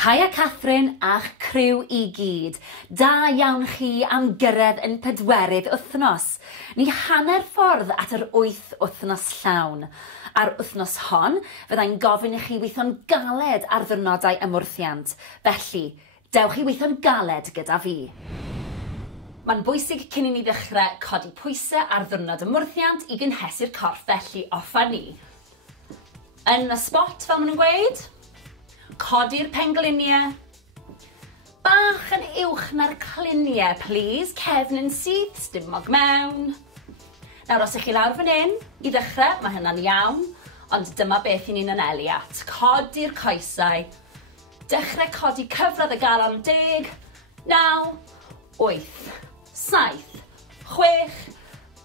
Haia Catherine a'ch criw I gyd. Da iawn chi am gyrraedd yn pedwerydd wythnos. Ni hanner ffordd at yr 8 wythnos llawn. Ar wythnos hon, fyddai'n gofyn I chi weithio'n galed ar ddiwrnodau ymwrthiant. Felly, dewch I weithio'n galed gyda fi. Mae'n bwysig cyn I ni ddechrau codi pwysau ar ddiwrnod ymwrthiant I gynhesu'r corff, felly offa ni. Yn y spot, fel maen nhw'n gweud, codi'r pengliniau. Bach yn uwch na'r cliniau, please. Cefn yn syth, stumog mewn. Nawr, os ych chi lawr fan hyn, I ddechrau, mae hynna'n iawn, ond dyma beth I ni'n anelu at. Codi'r coesau. Dechrau codi cyfradd y galon 10, 9, 8, 7, 6,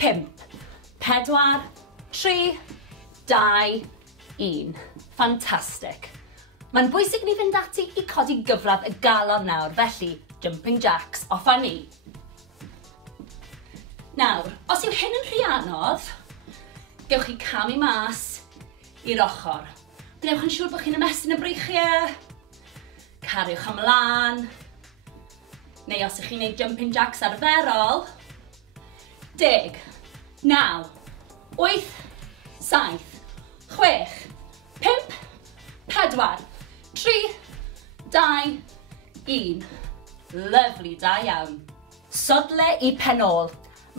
5, 4, 3, 2, 1. Fantastic. Mae'n bwysig ni fynd ati I codi gyfradd y galon nawr, felly jumping jacks offa ni. Nawr, os yw hyn yn rhy anodd, gewch chi camu mas i'r ochr. Gwnewch yn siŵr bod chi'n ymestyn y breichiau, cariwch ymlaen, neu os ych chi'n gwneud jumping jacks arferol, 10, 9, 8, 7, 6, 5, 4, 3, 2, 1. Lyfli, da iawn. Sodle I penol.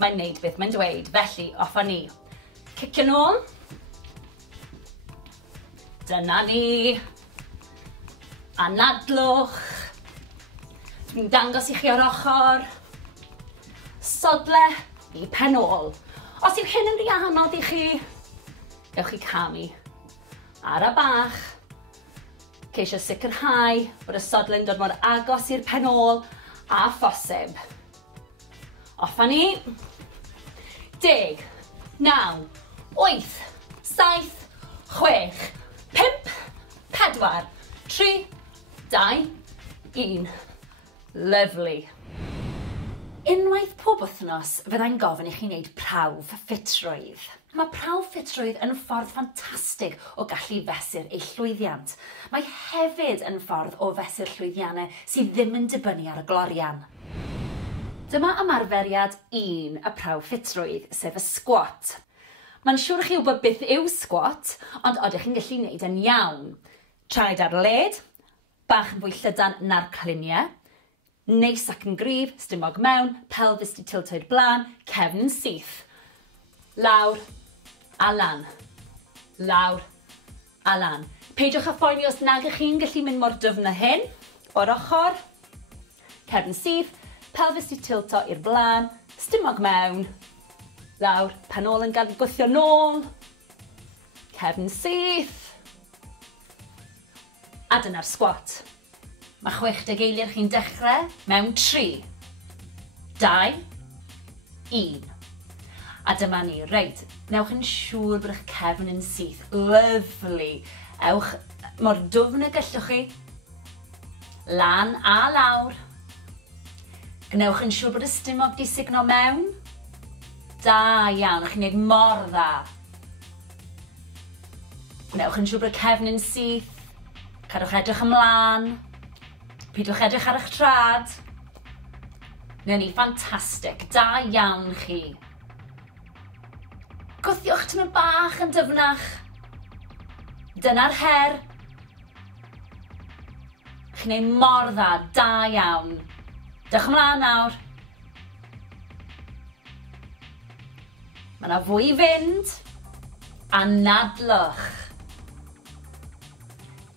Mae'n wneud beth mae'n dweud, felly offa ni. Cicio nôl. Dyna ni. Anadlwch. Dwi'n dangos I chi o'r ochr. Sodle I penol. Os yw hyn yn rhy anodd I chi, gewch chi camu. Ar y bach. Ceisio sicrhau bod y sodle'n dod mor agos i'r penol a phosib. Offa ni. 10, 9, 8, 7, 6, 5, 4, 3, 2, 1. Lyfli. Unwaith pob wythnos, fyddai'n gofyn I chi wneud prawf ffitrwydd. Mae prawf ffitrwydd yn ffordd ffantastig o gallu fesur eich llwyddiant. Mae hefyd yn ffordd o fesur llwyddiannau sydd ddim yn dibynnu ar y glorian. Dyma ymarferiad 1 y prawf ffitrwydd, sef y squat. Mae'n siŵr chi wybod beth yw squat, ond oeddech chi'n gallu wneud yn iawn. Traed ar led, bach yn fwy llydan na'r cliniau, neis ac yn gryf, stumog mewn, pelvis di tilto i'r blaen, cefn yn syth. Lawr a lan. Lawr a lan. Peidiwch â phoeni os nag ych chi'n gallu mynd mor dyfn â hyn. O'r ochr. Cefn syth, pelvis di tilto i'r blaen, stumog mewn. Lawr, penol yn gwythio nôl. Cefn syth. A dyna'r squat. Mae 60 eiliad chi'n dechrau mewn 3, 2, 1. A dyma ni, reit, newch yn siŵr bod eich cefn yn syth. Lyfli. Ewch mor dwfn y gallwch chi. Lan a lawr. Gnewch yn siŵr bod y stumog di signo mewn. Da iawn, ych chi'n gwneud mor dda. Gnewch yn siŵr bod y cefn yn syth. Cadwch edrych ymlaen. Pidwch edrych ar eich trad. Neu ni, ffantastig. Da iawn chi. Gwthiwch tymor bach yn dyfnach. Dyna'r her. Chi'n gwneud mor dda, da iawn. Dewch ymlaen nawr. Mae yna fwy I fynd. Anadlwch.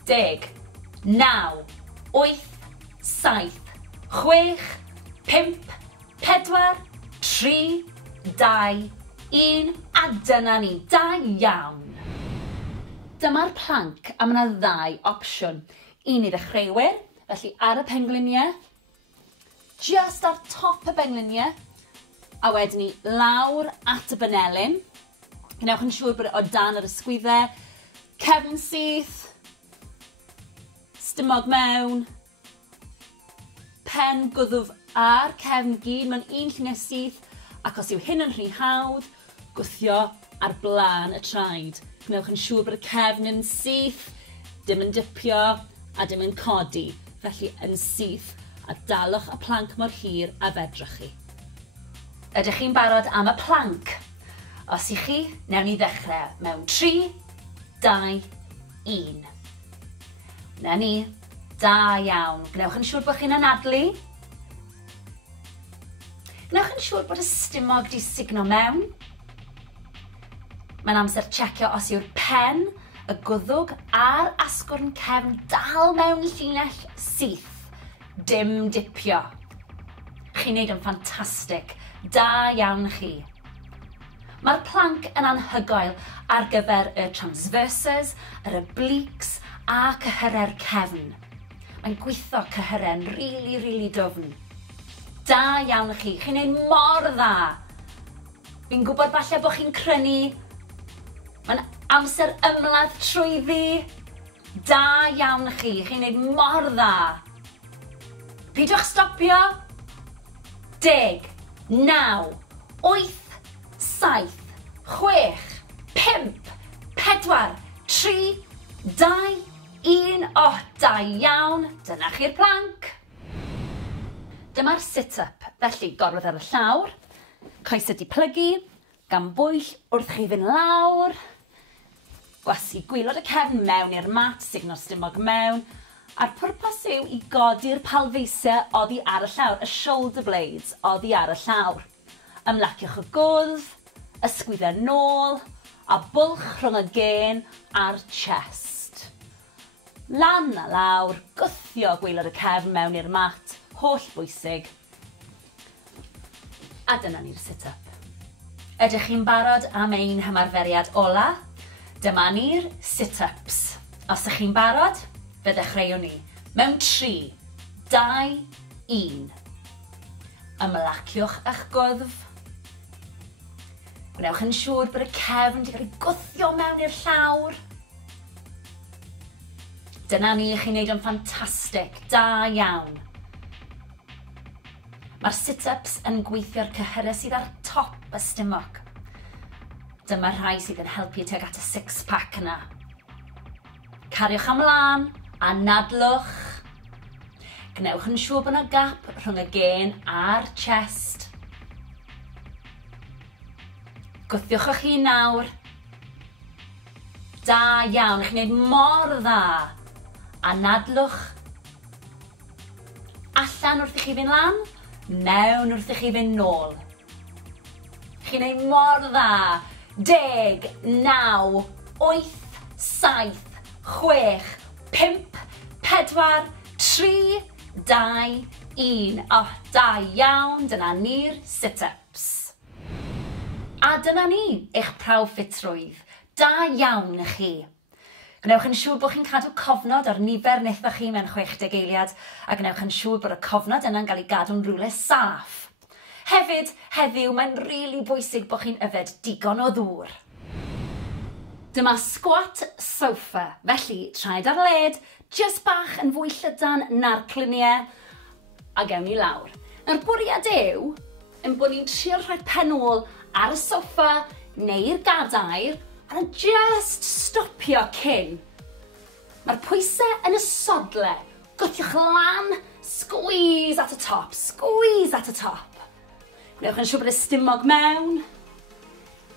10, 9, 8, 7, 6, 5, 4, 3, 2, 1, a dyna ni, da iawn. Dyma'r planc a mae yna 2 opsiwn. Un I ddechreuwyr, felly ar y pengliniau, just ar top y pengliniau, a wedyn ni lawr at y banelyn. Gnewch yn siŵr bod o dan yr ysgwyddau, cefn syth, stumog mewn, pen gwddwf a'r cefn gyd mewn un llinell syth, ac os yw hyn yn rhy hawdd, gwthio ar blaen y traed. Gnewch yn siŵr bod y cefn yn syth, dim yn dipio a dim yn codi. felly yn syth, a dalwch y planc mor hir a fedrwch chi. Ydych chi'n barod am y planc? Os i chi, newn ni ddechrau mewn 3, 2, 1. Na ni, da iawn. Gnewch yn siŵr bod chi'n anadlu. Gnewch yn siŵr bod y stumog di signo mewn. Mae'n amser checio os yw'r pen, y gwddwg a'r asgwrn cefn dal mewn llinell syth. Dim dipio. Chi'n neud yn ffantastig. Da iawn chi. Mae'r planc yn anhygoel ar gyfer y transversors, yr obliques a cyhyrau'r cefn. Mae'n gweithio cyhyrau'n rili dwfn. Da iawn chi. Chi'n neud mor dda. Fi'n gwybod falle bod chi'n crynu. Mae'n amser ymladd trwyddi. Da iawn chi. Chi'n neud mor dda. Pidwch stopio. 10, 9, 8, 7, 6, 5, 4, 3, 2, 1. O, da iawn. Dyna chi'r planc. Dyma'r sit-up, felly gorwedd ar y llawr, coesau di plygu, gan bwyll wrth chi fynd lawr, gwasu gwylod y cefn mewn i'r mat, signo stumog mewn, a'r pwrpas yw i godi'r palfeisau oddi ar y llawr, y shoulder blades oddi ar y llawr. Ymlaciwch y gwddf, ysgwyddau nôl, a bwlch rhwng y gen a'r chest. Lan a lawr, gwthio gwylod y cefn mewn i'r mat, holl bwysig. A dyna ni'r sit-up. Ydych chi'n barod am ein hymarferiad ola? Dyma ni'r sit-ups. Os ydych chi'n barod, fe ddechreuwn ni. Mewn 3, 2, 1. Ymlaciwch eich gwddf. Gwnewch yn siŵr bod y cefn wedi cael ei gwthio mewn i'r llawr. Dyna ni, chi'n neud yn ffantastig. Da iawn. Mae'r sit-ups yn gweithio'r cyhyrau sydd ar top y stumog. Dyma rhai sydd yn helpu tuag at y six-pack yna. Cariwch ymlaen a nadlwch. Gnewch yn siŵr bod yna gap rhwng y gen a'r chest. Gwthiwch eich hun nawr. Da iawn, chi'n gwneud mor dda. A nadlwch. Allan wrth i chi fynd lan. Mewn wrth i chi fynd nôl. Chi'n neud mor dda. 10, 9, 8, 7, 6, 5, 4, 3, 2, 1. O, da iawn, dyna ni'r sit-ups. A dyna ni, eich prawf ffitrwydd. Da iawn i chi. Gnewch yn siŵr bod chi'n cadw cofnod o'r nifer wnaethoch chi mewn 60 eiliad a gnewch yn siŵr bod y cofnod yna'n cael ei gadw'n rhywle saff. Hefyd, heddiw, mae'n rili bwysig bod chi'n yfed digon o ddŵr. Dyma squat sofa, felly traed ar led, jyst bach yn fwy llydan na'r cluniau, a gewn ni lawr. Nawr bwriad yw, yn bod ni'n trio rhoi pen ôl ar y soffa neu'r gadair, a just stopio cyn. Mae'r pwysau yn y sodle. Gwthiwch lan, squeeze at y top, squeeze at y top. Gnewch yn siŵr bod y stumog mewn.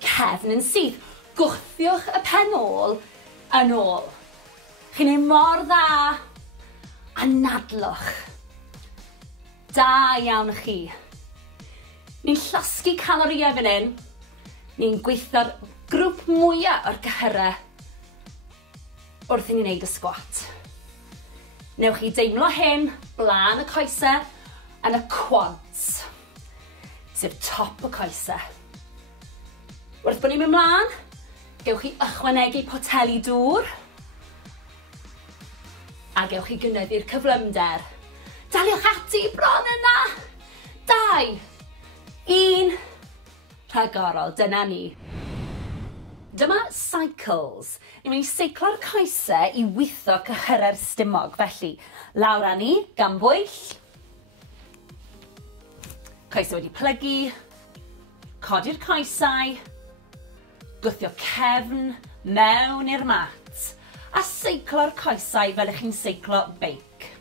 Cefn yn syth. Gwthiwch y pen ôl yn ôl. Chi'n ei mor dda. A nadlwch. Da iawn chi. Ni'n llosgu calorïau fan hyn. Ni'n gweithio'r grŵp mwyaf o'r cyhyrau wrth i ni wneud y squat. Newch chi deimlo hyn, blaen y coesau, yn y quads, sef top y coesau. Wrth bod ni'n mynd mlaen, gewch chi ychwanegu poteli dŵr, a gewch chi gynyddu'r cyflymder. Daliwch ati bron yna! 2, 1, rhagorol, dyna ni. Dyma cycles. Ni'n mynd i seiclo'r coesau i weithio cyhyrau'r stumog. Felly, lawr â ni, gan bwyll. Coesau wedi plygu. Codi'r coesau. Gwthio cefn mewn i'r mat. A seiclo'r coesau fel ych chi'n seiclo beic.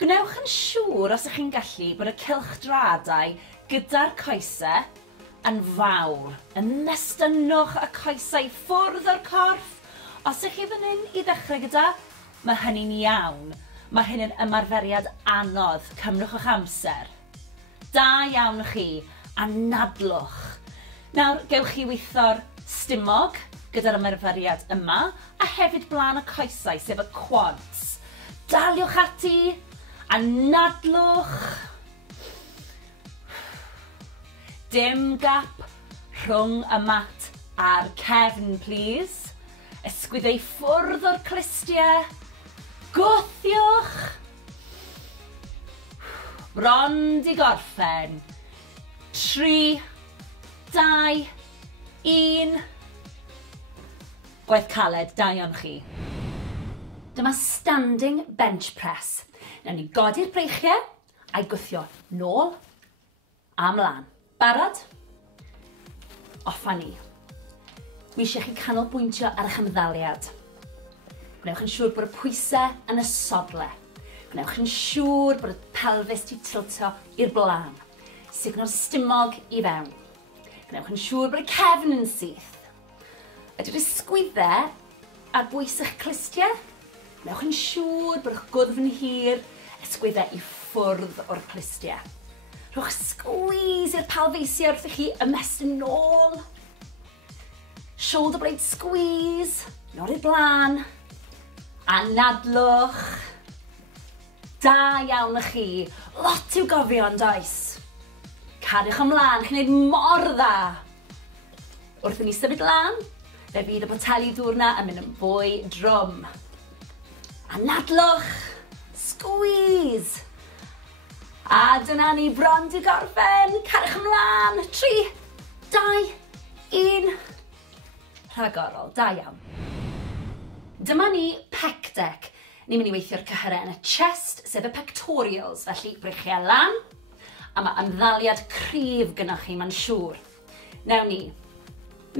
Gwnewch yn siŵr os ych chi'n gallu bod y cylchdradau gyda'r coesau yn fawr. Ymestynwch y coesau ffwrdd o'r corff. Os ych chi fan hyn i ddechrau gyda, mae hynny'n iawn. Mae hyn yn ymarferiad anodd, cymrwch eich amser. Da iawn chi, anadlwch. Nawr, gewch chi weithio'r stumog gyda'r ymarferiad yma, a hefyd blaen y coesau, sef y quads. Daliwch ati, anadlwch. Dim gap rhwng y mat a'r cefn, please. Ysgwyddau ffwrdd o'r clistiau. Gwthiwch. Bron di gorffen. 3, 2, 1. Gwaith caled, da iawn chi. Dyma standing bench press. Nawn ni godi'r breichiau a'i gwthio nôl a mlaen. Barod? Offa ni. Dwi eisiau chi canolbwyntio ar eich ymddaliad. Gwnewch yn siŵr bod y pwysau yn y sodle. Gwnewch yn siŵr bod y pelfis di tilto i'r blaen. Signo'r stumog i fewn. Gwnewch yn siŵr bod y cefn yn syth. Ydy'r ysgwyddau ar bwys eich clistiau. Gwnewch yn siŵr bod eich gwddf yn hir, ysgwyddau i ffwrdd o'r clistiau. Rhowch squeeze i'r pelfeisiau wrth i chi ymestyn nôl. Shoulder blade squeeze, nôl i'r blaen. Anadlwch. Da iawn y chi. Lot i'w gofio yn does. Cariwch ymlaen, chi'n gwneud mor dda. Wrth i ni symud lan, fe fydd y boteli dwrna yn mynd yn fwy drwm. Anadlwch. Squeeze. A dyna ni bron di gorffen. Cariwch ymlaen. 3, 2, 1. Rhagorol, da iawn. Dyma ni pec deck. Ni'n mynd i weithio'r cyhyrau yn y chest, sef y pectorials, felly breichiau lan, a mae ymddaliad cryf gynnwch chi, mae'n siŵr. Newn ni.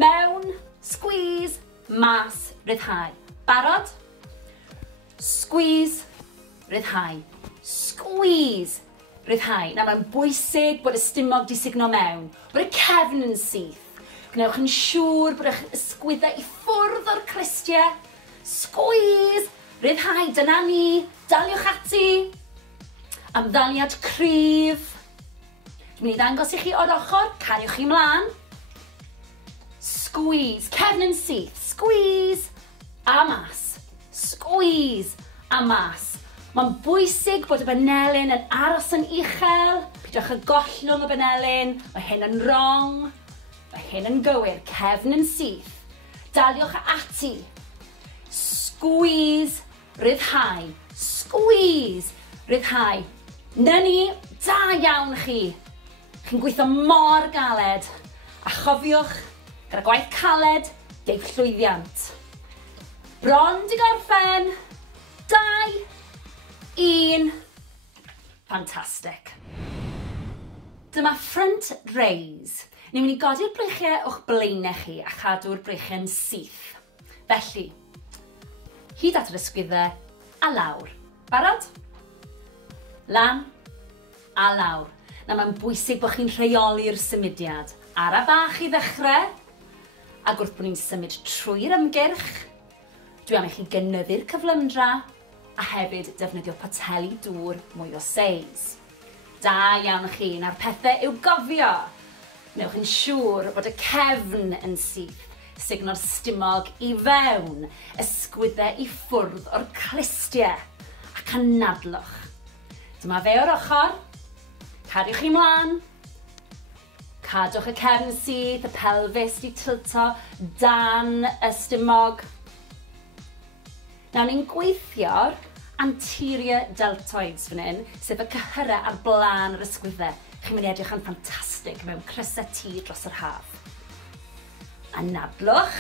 Mewn, squeeze, mas, ryddhau. Barod? Squeeze, ryddhau. Squeeze, ryddhau. Nawr mae'n bwysig bod y stumog di signo mewn, bod y cefn yn syth. Gwnewch yn siŵr bod eich ysgwyddau i ffwrdd o'r clistiau. Squeeze, ryddhau, dyna ni, daliwch ati. Ymddaliad cryf. Dwi'n mynd i ddangos i chi o'r ochr, cariwch chi mlaen. Squeeze, cefn yn syth, squeeze, a mas. Squeeze, a mas. Mae'n bwysig bod y banelyn yn aros yn uchel. Pidwch y gollwng y banelyn, mae hyn yn wrong. Mae hyn yn gywir, cefn yn syth. Daliwch ati. Squeeze, ryddhau. Squeeze, ryddhau. Na ni, da iawn chi. Chi'n gweithio mor galed. A chofiwch, gyda gwaith caled, geif llwyddiant. Bron di gorffen. 2, 1. Fantastic. Dyma front raise. Ni'n mynd i godi'r breichiau o'ch blaenau chi a chadw'r breichiau'n syth. Felly, hyd at yr ysgwyddau a lawr. Barod? Lan a lawr. Na mae'n bwysig bod chi'n rheoli'r symudiad. Ara bach i ddechrau. A gwrth bod ni'n symud trwy'r ymgyrch, dwi am i chi gynyddu'r cyflymdra a hefyd defnyddio poteli dŵr mwy o seis. Da iawn chi, na'r pethau i'w gofio. Wnewch yn siŵr bod y cefn yn syth. Signo'r stumog i fewn, ysgwyddau i ffwrdd o'r clistiau, ac anadlwch. Dyma fe o'r ochr, cariwch chi mlaen, cadwch y cefn syth, y pelfis di tilto dan y stumog. Nawr ni'n gweithio'r anterior deltoids fan hyn, sef y cyhyrau ar blaen yr ysgwyddau. Chi'n mynd i edrych yn ffantastig mewn crysau tŷ dros yr haf. Anadlwch.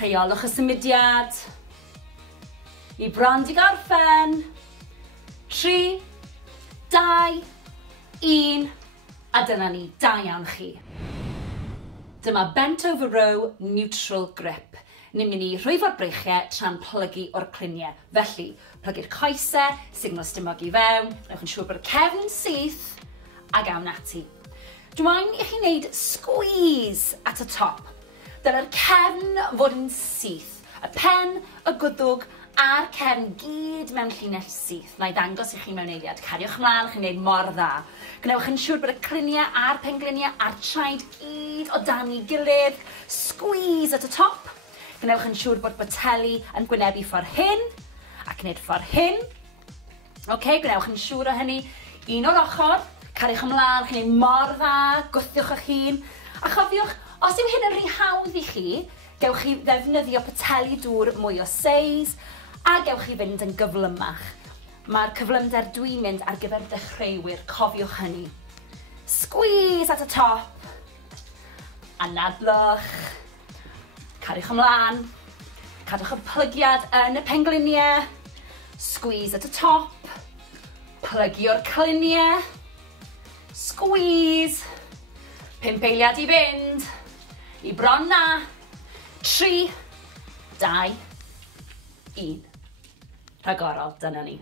Rheolwch y symudiad. I bron di gorffen. 3, 2, 1. A dyna ni, da iawn chi. Dyma bent over row neutral grip. ni'n mynd i rhwyfo'r breichiau tra'n plygu o'r cluniau. Felly, plygu'r coesau, signal stumog i fewn, newch yn siŵr bod y cefn yn syth, a gawn ati. Dwi'n i chi wneud squeeze at y top. Dyna'r cefn fod yn syth. Y pen, y gwddwg, a'r cefn gyd mewn llinell syth. Na i ddangos i chi mewn eiliad. Cariwch mlaen, chi'n gwneud mor dda. Gnewch yn siŵr bod y cluniau a'r pengliniau a'r traed gyd o dan ei gilydd. Squeeze at y top. Gnewch yn siŵr bod boteli yn gwynebu ffordd hyn, ac wneud ffordd hyn. Gnewch yn siŵr o hynny. Un o'r ochr, cariwch ymlaen, chi'n gwneud mor dda, gwthiwch eich hun. A chofiwch, os yw hyn yn rhy hawdd i chi, gewch chi ddefnyddio poteli dŵr mwy o seis, a gewch chi fynd yn gyflymach. Mae'r cyflymder dwi'n mynd ar gyfer dechreuwyr, cofiwch hynny. Squeeze at y top. Anadlwch. Cariwch ymlaen. Cadwch y plygiad yn y pengliniau. Squeeze at y top. Plygio'r cluniau. Squeeze. 5 eiliad i fynd. I bron na. 3, 2, 1. Rhagorol, dyna ni.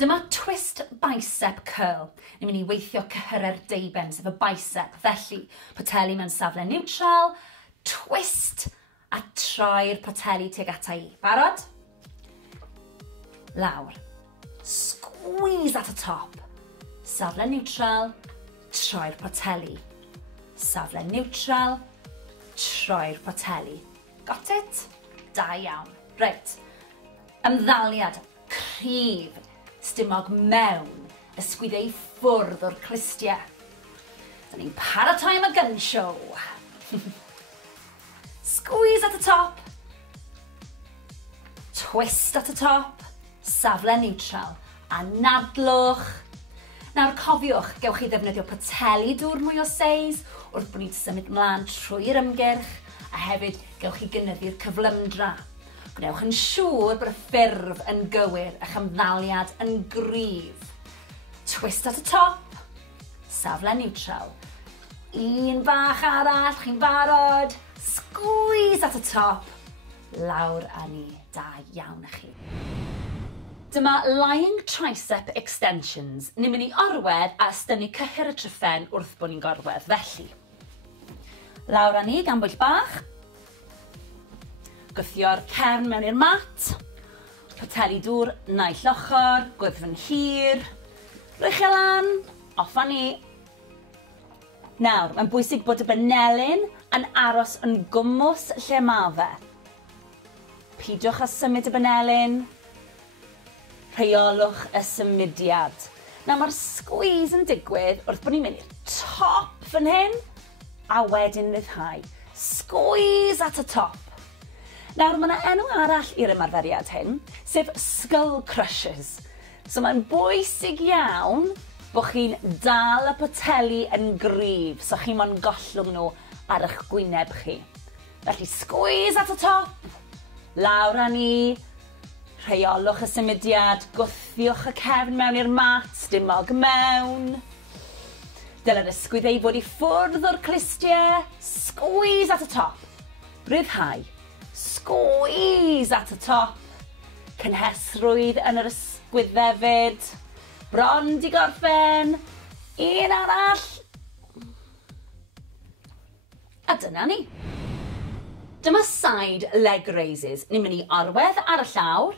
Dyma twist bicep curl. Ni'n mynd i weithio cyhyrer deiben, sef y bicep. Felly, poteli mewn safle neutral, twist, a troi'r poteli tuag ata i. Barod? Lawr. Squeeze at y top. Safle neutral, troi'r poteli. Safle neutral, troi'r poteli. Got it? Da iawn. Reit. Ymddaliad cryf, stumog mewn, ysgwyddau ffwrdd o'r clustiau. Da ni'n paratoi am y gun show. Squeeze at y top. Twist at y top. Safle neutral. Anadlwch. Nawr cofiwch, gewch chi ddefnyddio poteli dŵr mwy o seis wrth bod ni'n symud mlaen trwy'r ymgyrch, a hefyd gewch chi gynyddu'r cyflymdra. Gwnewch yn siŵr bod y ffurf yn gywir a'ch ymddaliad yn gryf. Twist at y top, safle neutral. Un bach arall, chi'n barod. Squeeze at y top, lawr a ni. Da iawn â chi. Dyma lying tricep extensions. Ni'n mynd i orwedd a ystynnu cyhyr y tryffen wrth bod ni'n gorwedd. Felly, lawr â ni gan bwyll bach. Gwthio'r cefn mewn i'r mat. Poteli dŵr naill ochr, gwyddfyn hir. Rychio lan, off â ni. Nawr, mae'n bwysig bod y benelyn yn aros yn gwmws lle ma fe. Pidwch â symud y benelyn. Rheolwch y symudiad. Nawr mae'r squeeze yn digwydd wrth bod ni'n mynd i'r top fan hyn, a wedyn ryddhau. Squeeze at y top. Nawr mae yna enw arall i'r ymarferiad hyn, sef skull crushers. So mae'n bwysig iawn bod chi'n dal y poteli yn gryf, so chi mo'n gollwng nhw ar eich gwyneb chi. Felly squeeze at y top, lawr â ni. Rheolwch y symudiad, gwthiwch y cefn mewn i'r mat, stumog mewn. Dyle'r ysgwyddau fod i ffwrdd o'r clustiau. Squeeze at y top. Ryddhau. Squeeze at y top. Cynhesrwydd yn yr ysgwyddau fyd. Bron di gorffen. Un arall. A dyna ni. Dyma side leg raises. Ni'n mynd i orwedd ar y llawr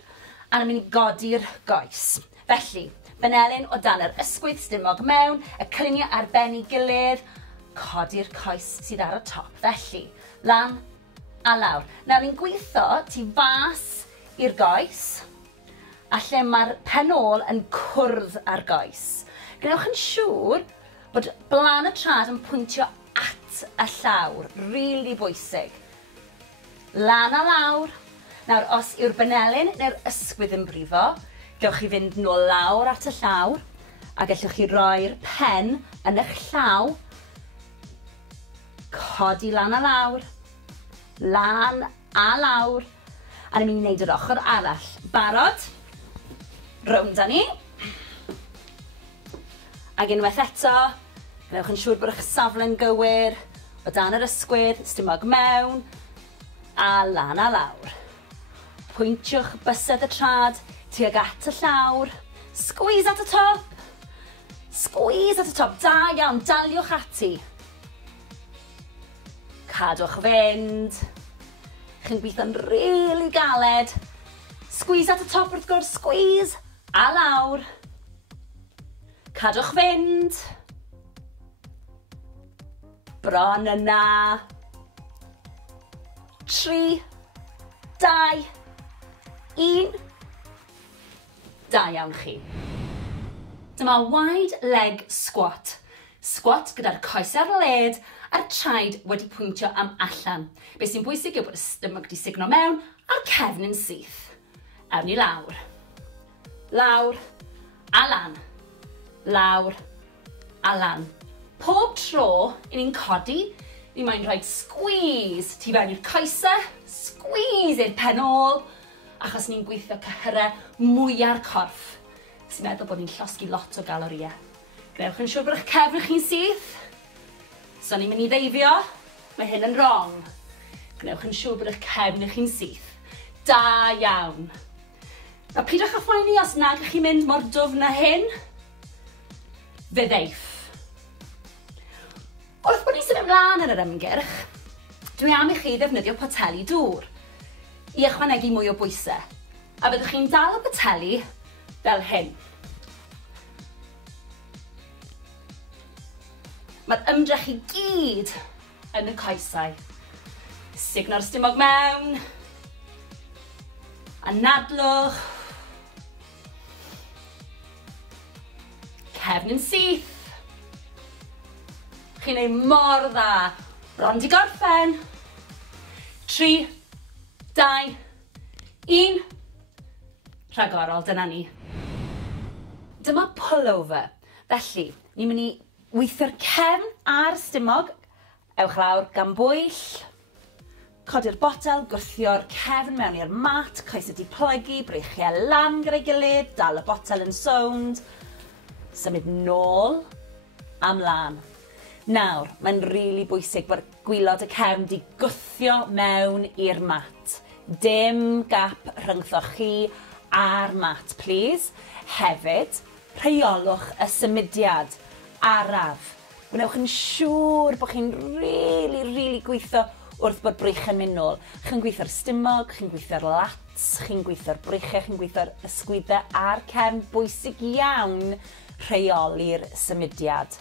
a ni'n mynd i godi'r goes. Felly, benelyn o dan yr ysgwydd stumog mewn, y cluniau ar ben ei gilydd, codi'r coes sydd ar y top. Felly, lan a lawr. Nawr ni'n gweithio tu fas i'r goes, a lle mae'r pen ôl yn cwrdd ar goes. Gnewch yn siŵr bod blan y trad yn pwyntio at y llawr. Rili bwysig. Lan a lawr. Nawr, os yw'r benelyn neu'r ysgwydd yn brifo, gewch chi fynd nôl lawr at y llawr, a gallwch chi roi'r pen yn eich llaw, codi lan a lawr, lan a lawr, a ni'n mynd i wneud yr ochr arall. Barod? Rownd â ni. Ac unwaith eto, gnewch yn siŵr bod eich safle'n gywir, o dan yr ysgwydd, stumog mewn, a lan a lawr. Pwyntiwch bysedd y trad tuag at y llawr. Squeeze at y top. Squeeze at y top. Da iawn, daliwch ati. Cadwch fynd. Chi'n gweithio'n rili galed. Squeeze at y top wrth gwrs, squeeze a lawr. Cadwch fynd. Bron yna. 3, 2, 1. Da iawn chi. Dyma wide leg squat. Squat gyda'r coesau ar y led a'r traed wedi pwyntio am allan. Be sy'n bwysig yw bod y stomach di signo mewn a'r cefn yn syth. Ewn ni lawr. Lawr a lan. Lawr a lan. Pob tro i ni'n codi, ni moyn rhoi squeeze tu fewn i'r coesau, squeeze i'r pen ôl, achos ni'n gweithio cyhyrau mwyaf corff, sy'n meddwl bod ni'n llosgi lot o galoriau. Gnewch yn siŵr bod eich cefn chi'n syth. So ni'n mynd i ddeifio, mae hyn yn wrong. Gnewch yn siŵr bod eich cefn chi'n syth. Da iawn. A pidwch â phoeni os nag ych chi'n mynd mor dwfn na hyn. Fyddwch. Wrth bod ni'n symud ymlaen yn yr ymgyrch, dwi am i chi ddefnyddio poteli dŵr i ychwanegu mwy o bwysau. A byddwch chi'n dal y poteli fel hyn. Mae'r ymdrech i gyd yn y coesau. Signo'r stumog mewn. Anadlwch. Cefn yn syth. Chi'n ei mor dda. Bron di gorffen. 3, 2, 1. Rhagorol, dyna ni. Dyma pullover. Felly, ni'n mynd i weithio'r cefn a'r stumog. Ewch lawr gan bwyll. Codi'r botel, gwrthio'r cefn mewn i'r mat. Coesau di plygu, breichiau lan gyda'i gilydd. Dal y botel yn sownd. Symud nôl a mlaen. Nawr, mae'n rili bwysig bod gwylod y cefn di gwthio mewn i'r mat. Dim gap rhyngthoch chi a'r mat, please. Hefyd, rheolwch y symudiad araf. Gwnewch yn siŵr bod chi'n rili gweithio wrth bod brych yn mynd nôl. Chi'n gweithio'r stumog, chi'n gweithio'r lats, chi'n gweithio'r breichiau, chi'n gweithio'r ysgwyddau a'r cefn. Bwysig iawn rheoli'r symudiad.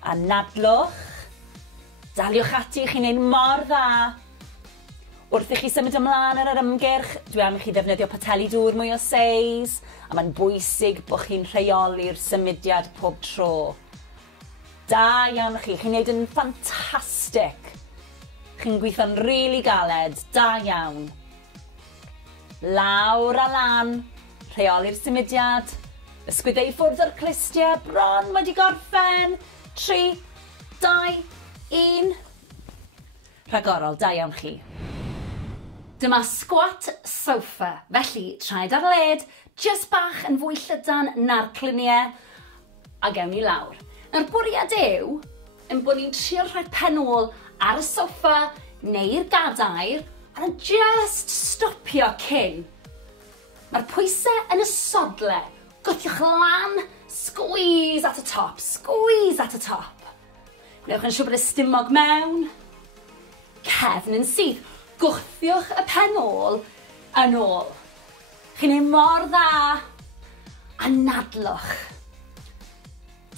Anadlwch. Daliwch ati, chi'n neud mor dda. Wrth i chi symud ymlaen ar yr ymgyrch, dwi am i chi ddefnyddio poteli dŵr mwy o seis, a mae'n bwysig bod chi'n rheoli'r symudiad pob tro. Da iawn chi, chi'n neud yn ffantastig. Chi'n gweithio'n rili galed, da iawn. Lawr a lan, rheoli'r symudiad, ysgwyddau i ffwrdd o'r clustia, bron wedi gorffen. 3, 2, 1. Rhagorol, da iawn chi. Dyma squat sofa, felly traed ar led, jyst bach yn fwy llydan na'r cluniau, a gewn ni lawr. Nawr bwriad yw, yn bod ni'n trio rhoi pen ôl ar y soffa neu'r gadair, a just stopio cyn. Mae'r pwysau yn y sodle. Gwthiwch lan, squeeze at y top, squeeze at y top. Gnewch yn siŵr bod y stumog mewn. Cefn yn syth. Gwthiwch y pen ôl yn ôl. Chi'n ei mor dda. Anadlwch.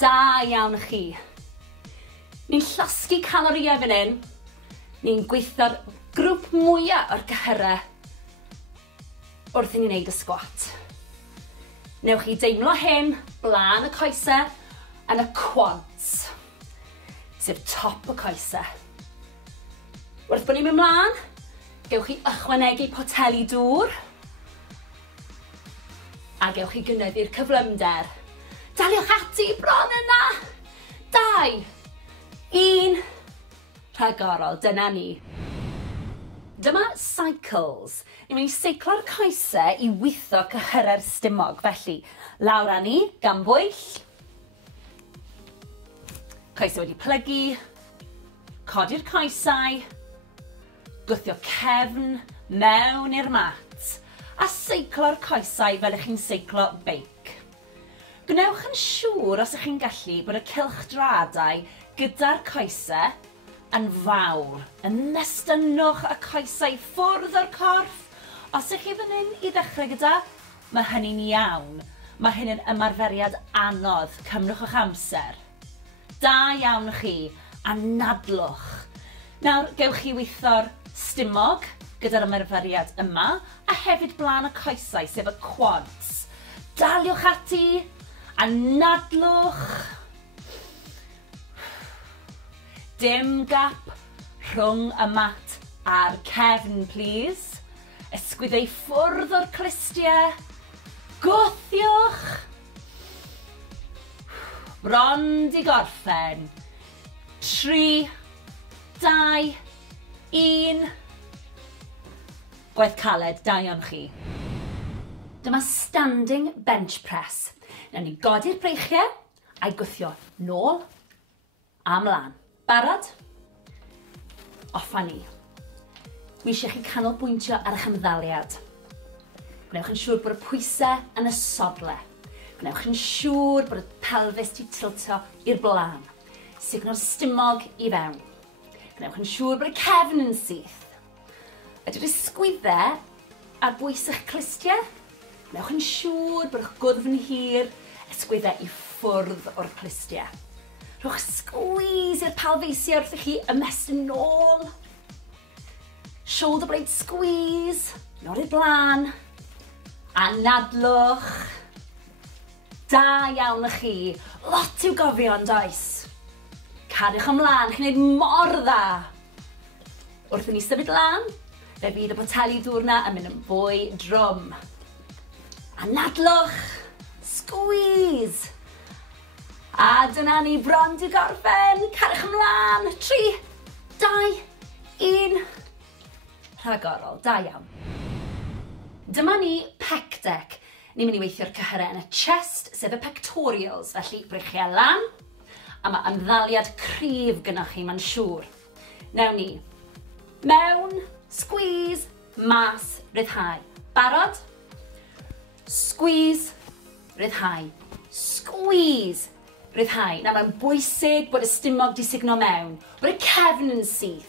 Da iawn chi. Ni'n llosgu caloriau fan hyn. Ni'n gweithio'r grŵp mwyaf o'r cyhyrau wrth i ni wneud y sgwat. Newch chi deimlo hyn, blaen y coesau, yn y quads, sef top y coesau. Wrth bod ni'n mynd mlaen, gewch chi ychwanegu poteli dŵr, a gewch chi gynyddu'r cyflymder. Daliwch ati, bron yna! 2, 1, rhagorol, dyna ni. Dyma cycles. Ni'n mynd i seiclo'r coesau i weithio cyhyrau'r stumog. Felly, lawr â ni, gan bwyll. Coesau wedi plygu. Codi'r coesau. Gwthio cefn mewn i'r mat a seiclo'r coesau fel ych chi'n seiclo beic. Gwnewch yn siŵr os ych chi'n gallu bod y cylchdradau gyda'r coesau yn fawr. Ymestynwch y coesau ffwrdd o'r corff. Os ych chi fan hyn i ddechrau gyda, mae hynny'n iawn. Mae hyn yn ymarferiad anodd, cymrwch eich amser. Da iawn chi, anadlwch. Nawr, gewch chi weithio'r stumog gyda'r ymarferiad yma, a hefyd blaen y coesau, sef y quads. Daliwch ati, anadlwch. Dim gap rhwng y mat a'r cefn, please. Ysgwyddau ffwrdd o'r clistiau. Gwthiwch. Bron di gorffen. 3, 2, 1. Gwaith caled, da iawn chi. Dyma standing bench press. Nawn ni godi'r breichiau a'i gwthio nôl a mlaen. Barod? Offa ni. Mi eisiau chi canolbwyntio ar eich ymddaliad. Gwnewch yn siŵr bod y pwysau yn y sodle. Gwnewch yn siŵr bod y pelfis di tilto i'r blaen. Signo'r stumog i fewn. Gwnewch yn siŵr bod y cefn yn syth. Ydy'r ysgwyddau ar bwys eich clistiau. Gwnewch yn siŵr bod eich gwddf yn hir, ysgwyddau i ffwrdd o'r clistiau. Rhowch squeeze i'r pelfeisiau wrth i chi ymestyn nôl. Shoulder blade squeeze, nôl i'r blaen. Anadlwch. Da iawn ych chi. Lot i'w gofio yn does. Cariwch ymlaen, chi'n gwneud mor dda. Wrth i ni symud lan, fe fydd y boteli dwrna yn mynd yn fwy drwm. Anadlwch. Squeeze. A dyna ni bron di gorffen. Cariwch ymlaen. 3, 2, 1. Rhagorol, da iawn. Dyma ni pec deck. Ni'n mynd i weithio'r cyhyrau yn y chest, sef y pectorials, felly breichiau lan. A mae ymddaliad cryf gynnwch chi, mae'n siŵr. Newn ni. Mewn, squeeze, mas, ryddhau. Barod? Squeeze, ryddhau. Squeeze, ryddhau. Nawr mae'n bwysig bod y stumog di signo mewn, bod y cefn yn syth.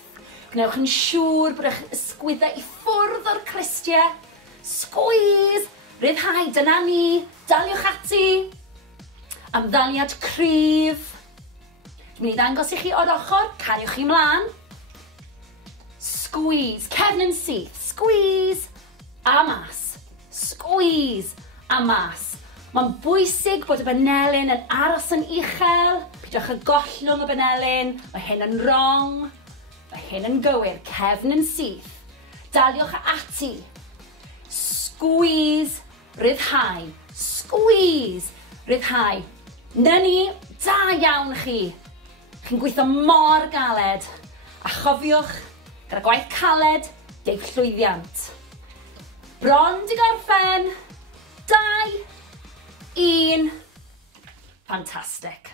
Gwnewch yn siŵr bod eich ysgwyddau i ffwrdd o'r clistiau. Squeeze, ryddhau, dyna ni. Daliwch ati. Ymddaliad cryf. Dwi'n mynd i ddangos i chi o'r ochr, cariwch chi mlaen. Squeeze, cefn yn syth. Squeeze, a mas. Squeeze, a mas. Mae'n bwysig bod y banelyn yn aros yn uchel. Pidwch y gollwng y banelyn. Mae hyn yn wrong. Mae hyn yn gywir. Cefn yn syth. Daliwch ati. Squeeze, ryddhau. Squeeze, ryddhau. Na ni, da iawn chi. Chi'n gweithio mor galed. A chofiwch, gyda gwaith caled, deib llwyddiant. Bron di gorffen. 2, 1. Fantastic.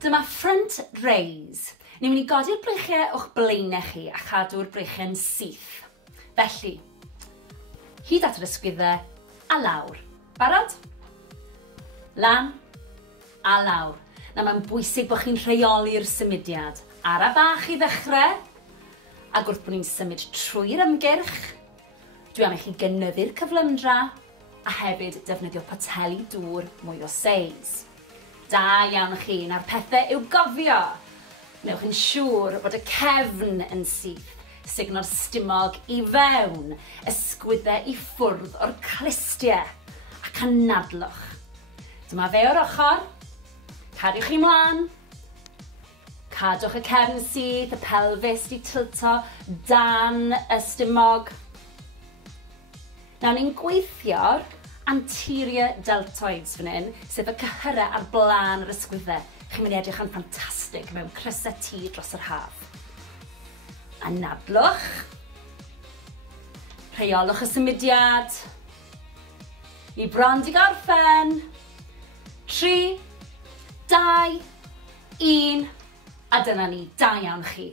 Dyma front raise. Ni'n mynd i godi'r breichiau o'ch blaenau chi a chadw'r breichiau'n syth. Felly, hyd at yr ysgwyddau a lawr. Barod? Lan a lawr. Na mae'n bwysig bod chi'n rheoli'r symudiad. Ara bach i ddechrau. Ac wrth bod ni'n symud trwy'r ymgyrch, dwi am i chi gynyddu'r cyflymdra a hefyd defnyddio poteli dŵr mwy o seis. Da iawn chi, na'r pethau i'w gofio. Wnewch yn siŵr bod y cefn yn syth, signo'r stumog i fewn, ysgwyddau i ffwrdd o'r clistiau ac anadlwch. Dyma fe o'r ochr. Cariwch chi mlaen. Cadwch y cefn syth, y pelfis di tilto dan y stumog. Nawr ni'n gweithio'r anterior deltoids fan hyn, sef y cyhyrau ar blaen yr ysgwyddau. Chi'n mynd i edrych yn ffantastig mewn crysau tŷ dros yr haf. Anadlwch. Rheolwch y symudiad. I bron di gorffen. 3, 2, 1. A dyna ni, da iawn chi.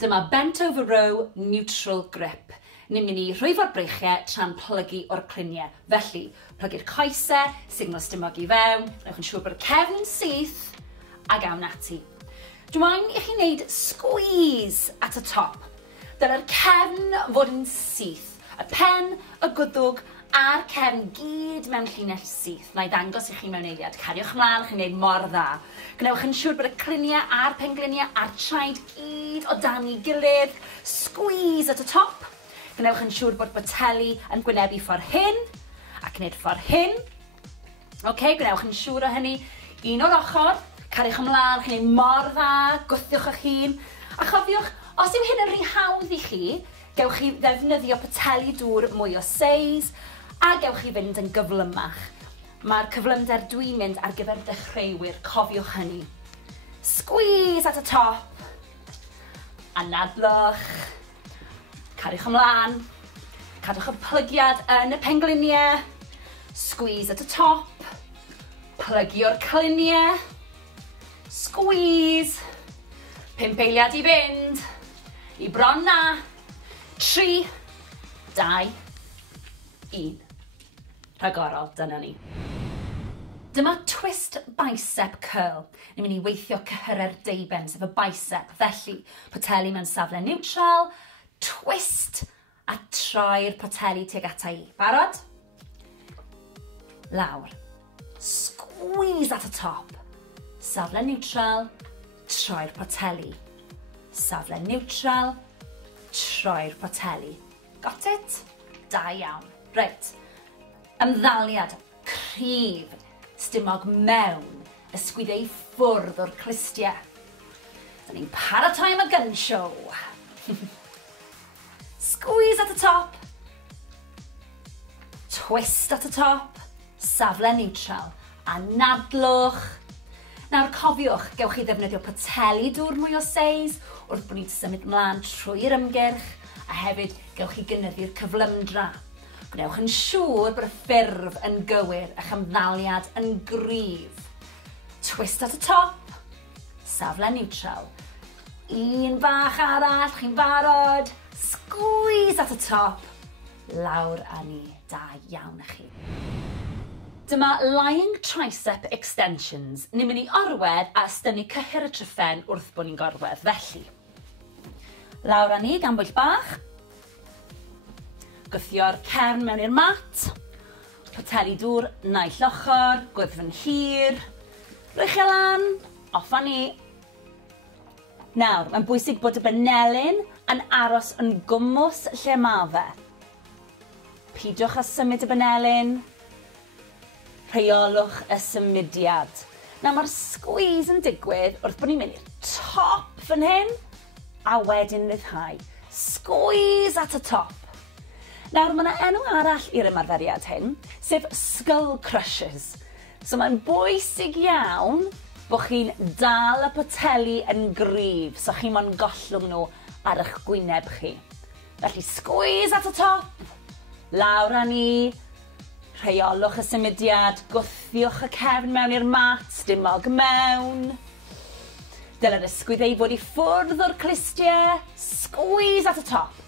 Dyma bent over row neutral grip. Ni'n mynd i rhwyfo'r breichiau tra'n plygu o'r cluniau. Felly, plygu'r coesau, signal stumog i fewn, rhaid yn siŵr bod y cefn yn syth, a gawn ati. Dwi'n i chi wneud squeeze at y top. Dyna'r cefn fod yn syth. Y pen, y gwddwg, a'r cefn gyd mewn llinell syth. Na i ddangos i chi mewn eiliad. Cariwch ymlaen, chi'n gwneud mor dda. Gwnewch yn siŵr bod y cluniau a'r pengliniau a'r traed gyd o dan ei gilydd. Squeeze at y top. Gwnewch yn siŵr bod boteli yn gwynebu ffordd hyn, ac nid ffordd hyn. Gwnewch yn siŵr o hynny. Un o'r ochr, cariwch ymlaen, chi'n gwneud mor dda, gwthiwch eich hun. A chofiwch, os yw hyn yn rhy hawdd i chi, gewch chi ddefnyddio poteli dŵr mwy o seis, a gewch chi fynd yn gyflymach. Mae'r cyflymder dwi'n mynd ar gyfer dechreuwyr, cofiwch hynny. Squeeze at y top. Anadlwch. Cariwch ymlaen. Cadwch y plygiad yn y pengliniau. Squeeze at y top. Plygio'r cluniau. Squeeze. 5 eiliad i fynd. I bron na. 3, 2, 1. Rhagorol, dyna ni. Dyma twist bicep curl. Ni'n mynd i weithio cyhyrer deiben, sef y bicep. Felly, poteli mewn safle neutral, twist a troi'r poteli tuag ata i. Barod? Lawr. Squeeze at y top. Safle neutral, troi'r poteli. Safle neutral, troi'r poteli. Got it? Da iawn. Reit. Ymddaliad cryf, stumog mewn, ysgwyddau ffwrdd o'r clustiau. Da ni'n paratoi am y gun show. Squeeze at the top. Twist at the top. Safle neutral. Anadlwch. Nawr cofiwch, gewch chi ddefnyddio poteli dŵr mwy o seis wrth bod ni'n symud mlaen trwy'r ymgyrch, a hefyd gewch chi gynyddu'r cyflymdra. Gwnewch yn siŵr bod y ffurf yn gywir, eich ymddaliad yn gryf. Twist at y top, safle neutral. Un bach arall, chi'n barod. Squeeze at y top, lawr a ni, da iawn i chi. Dyma lying tricep extensions. Ni'n mynd i orwedd a ystynnu cyhyr y tryffen wrth bod ni'n gorwedd. Felly, lawr a ni gan bwyll bach. Gwthio'r cefn mewn i'r mat. Poteli dŵr naill ochr, gwyddfyn hir. Rwychio lan, off a ni. Nawr, mae'n bwysig bod y benelyn yn aros yn gwmws lle ma fe. Pidwch â symud y benelyn. Rheolwch y symudiad. Nawr mae'r squeeze yn digwydd wrth bod ni'n mynd i'r top fan hyn, a wedyn ryddhau. Squeeze at y top. Nawr mae yna enw arall i'r ymarferiad hyn, sef skull crushers. So mae'n bwysig iawn bod chi'n dal y poteli yn gryf, so chi mo'n gollwng nhw ar eich gwyneb chi. Felly squeeze at y top, lawr a ni, rheolwch y symudiad, gwthiwch y cefn mewn i'r mat, stumog mewn. Dyle'r ysgwyddau fod i ffwrdd o'r clustiau, squeeze at y top,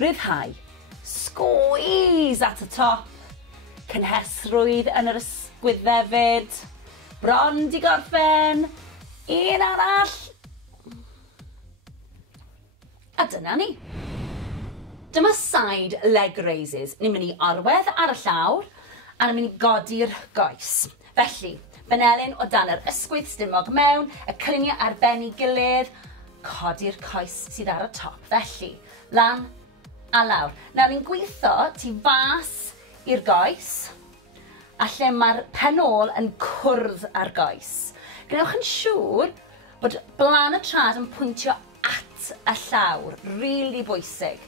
ryddhau. Squeeze at y top. Cynhesrwydd yn yr ysgwyddefyd. Bron di gorffen. Un arall. A dyna ni. Dyma side leg raises. Ni'n mynd i orwedd ar y llawr a ni'n mynd i godi'r goes. Felly, benelyn o dan yr ysgwydd stumog mewn, y cluniau ar ben ei gilydd, codi'r coes sydd ar y top. Felly, lan a lawr. Nawr ni'n gweithio tu fas i'r goes, a lle mae'r pen ôl yn cwrdd ar goes. Gnewch yn siŵr bod blan y trad yn pwyntio at y llawr. Rili bwysig.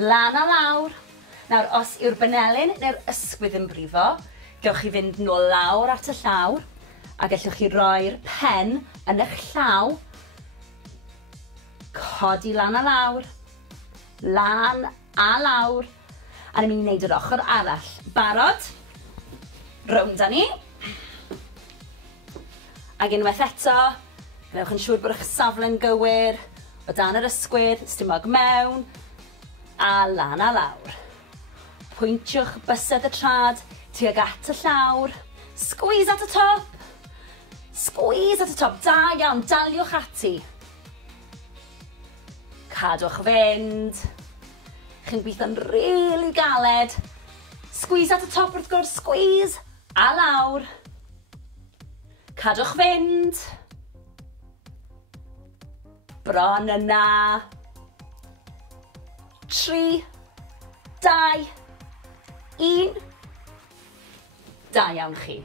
Lan a lawr. Nawr, os yw'r benelyn neu'r ysgwydd yn brifo, gewch chi fynd nôl lawr at y llawr, a gallwch chi roi'r pen yn eich llaw, codi lan a lawr, lan a lawr, a ni'n mynd i wneud yr ochr arall. Barod? Rownd a ni. Ac unwaith eto, gnewch yn siŵr bod eich safle'n gywir, O dan yr ysgwydd, stumog mewn, a lan a lawr. Pwyntiwch bysedd y trad, tuag at y llawr. Squeeze at y top. Squeeze at y top. Da iawn, daliwch ati. Cadwch fynd. Chi'n gweithio'n rili galed. Squeeze at y top wrth gwrs, squeeze. A lawr. Cadwch fynd. Bron yna. 3, 2, 1. Da iawn chi.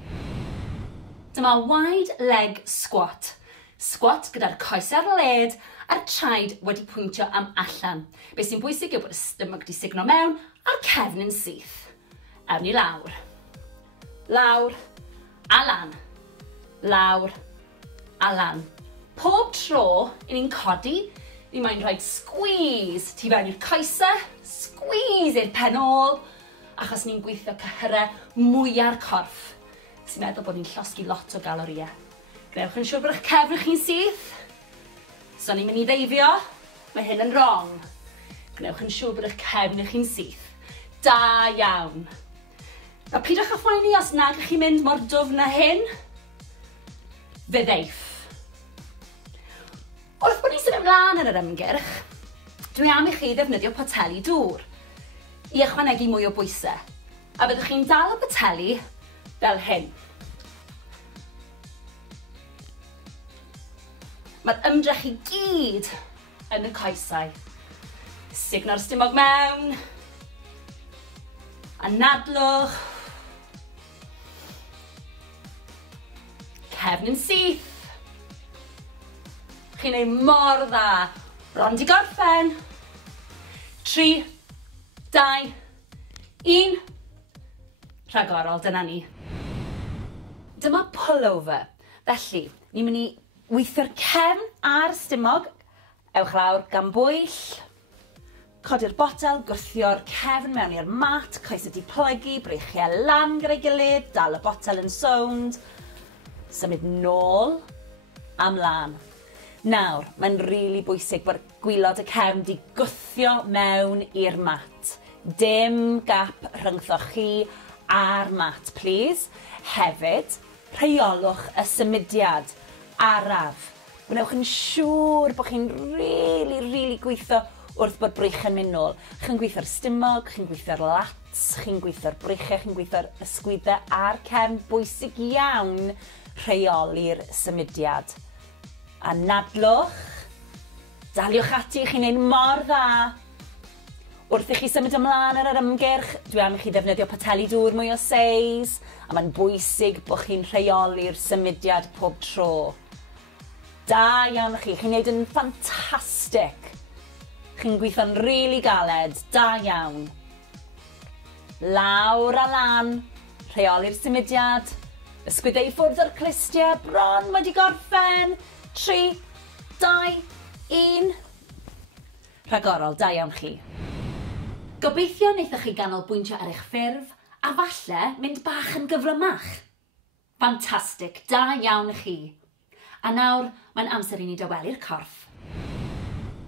Dyma wide leg squat. Squat gyda'r coes ar led a'r traed wedi pwyntio am allan. Be sy'n bwysig yw bod y stumog wedi signo mewn a'r cefn yn syth. Ewn ni lawr. Lawr a lan. Lawr a lan. Pob tro i ni'n codi, ni moyn rhoi squeeze tu fewn i'r coesau, squeeze i'r pen ôl, achos ni'n gweithio cyhyrau mwyar corff, sy'n meddwl bod ni'n llosgi lot o galorïau. Gnewch yn siŵr bod eich cefn chi'n syth. So ni'n mynd i ddeifio, mae hyn yn wrong. Gnewch yn siŵr bod eich cefn chi'n syth. Da iawn. A pidwch â phoeni os nag ych chi'n mynd mor dwfn â hyn. Fyddwch. Wrth bod ni'n symud ymlaen yn yr ymgyrch, dwi am i chi ddefnyddio poteli dŵr i ychwanegu mwy o bwysau, a byddwch chi'n dal y poteli fel hyn. Mae'r ymdrech i gyd yn y coesau. Signo'r stumog mewn, anadlwch, cefn yn syth. Chi'n ei mor dda. Bron di gorffen. 3, 2, 1. Rhagorol, dyna ni. Dyma pullover. Felly, ni'n mynd i weithio'r cefn a'r stumog. Ewch lawr gan bwyll. Codi'r botel, gwrthio'r cefn mewn i'r mat. Coes wedi plygu, breichiau lan gyda'i gilydd. Dal y botel yn sownd. Symud nôl am lan. Nawr, mae'n rili bwysig bod gwylod y cefn di gwthio mewn i'r mat. Dim gap rhyngthoch chi a'r mat, please. Hefyd, rheolwch y symudiad araf. Gwnewch yn siŵr bod chi'n rili gweithio wrth bod brych yn mynd nôl. Chi'n gweithio'r stumog, chi'n gweithio'r lats, chi'n gweithio'r breichau, chi'n gweithio'r ysgwyddau a'r cefn. Bwysig iawn rheoli'r symudiad. Anadlwch, daliwch ati, chi'n neud mor dda. Wrth i chi symud ymlaen yn yr ymgyrch, dwi am i chi ddefnyddio poteli dŵr mwy o seis, a mae'n bwysig bod chi'n rheoli'r symudiad pob tro. Da iawn chi, chi'n neud yn ffantastig. Chi'n gweithio'n rili galed, da iawn. Lawr a lan, rheoli'r symudiad, ysgwyddau i ffwrdd o'r clustia, bron wedi gorffen. 3, 2, 1. Rhagorol, da iawn chi. Gobeithio wnaethoch chi ganolbwyntio ar eich ffurf, a falle mynd bach yn gyflymach. Ffantastig, da iawn chi. A nawr, mae'n amser i ni dawelu'r corff.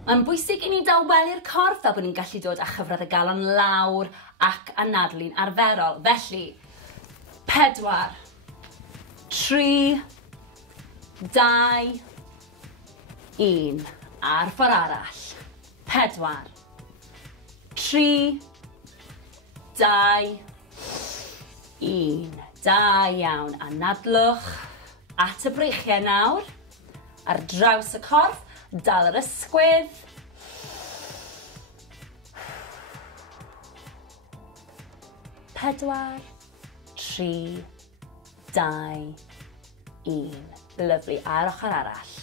Mae'n bwysig i ni dawelu'r corff fel bod ni'n gallu dod â chyfradd y galon lawr ac anadlu'n arferol. Felly, 4, 3, 2, 1. Ar ffordd arall. 4, 3, 2, 1. Da iawn. Anadlwch at y breichiau nawr. Ar draws y corff. Dal yr ysgwydd. 4, 3, 2, 1. Lyfli. Ar ochr arall.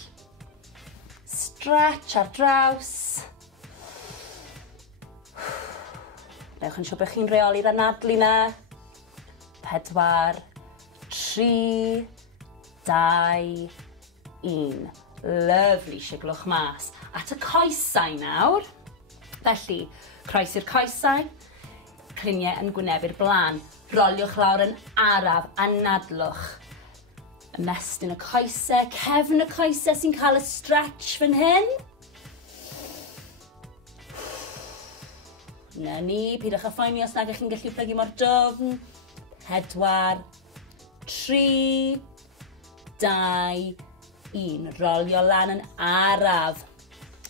Stretch ar draws. Newch yn siŵr bod chi'n reoli'r anadlu na. 4, 3, 2, 1. Lyfli, siglwch mas. At y coesau nawr. Felly, croes i'r coesau. Cliniau yn gwynebu'r blaen. Roliwch lawr yn araf, anadlwch. Ymestyn y coesau, cefn y coesau sy'n cael y stretch fan hyn. Na ni, pidwch â phoeni os nag ych chi'n gallu plygu mor dwfn. 4, 3, 2, 1. Rolio lan yn araf.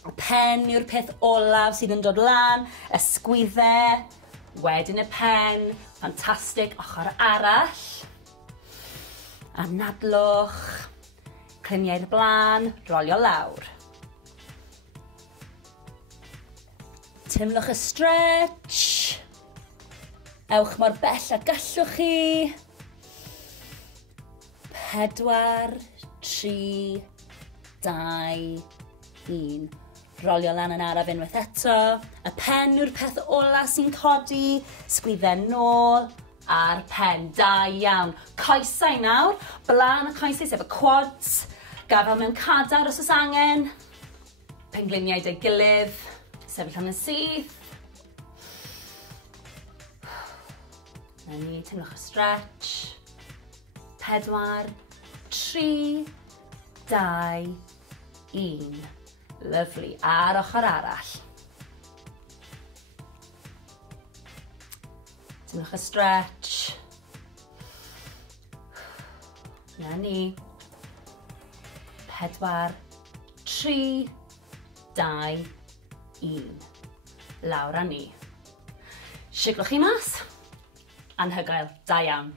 Y pen yw'r peth olaf sydd yn dod lan, ysgwyddau, wedyn y pen, ffantastig, ochr arall. Anadlwch, cliniau'r blaen, rolio lawr. Tymlwch y stretch. Ewch mor bell a gallwch chi. 4, 3, 2, 1. Rolio lan yn araf unwaith eto. Y pen yw'r peth ola sy'n codi. Sgwyddau nôl a'r pen. Da iawn. Coesau nawr. Blaen y coesau sef y quads. Gafel mewn cadar os oes angen. Pengliniau dy gilydd. Sefyll am y syth. Na ni, tynwch y stretch. 4, 3, 2, 1. Lyfli. Ar ochr arall. Tynwch y stretch. Na ni. 4, 3, 2, 1. Lawr â ni. Siglwch chi mas. Anhygoel. Da iawn.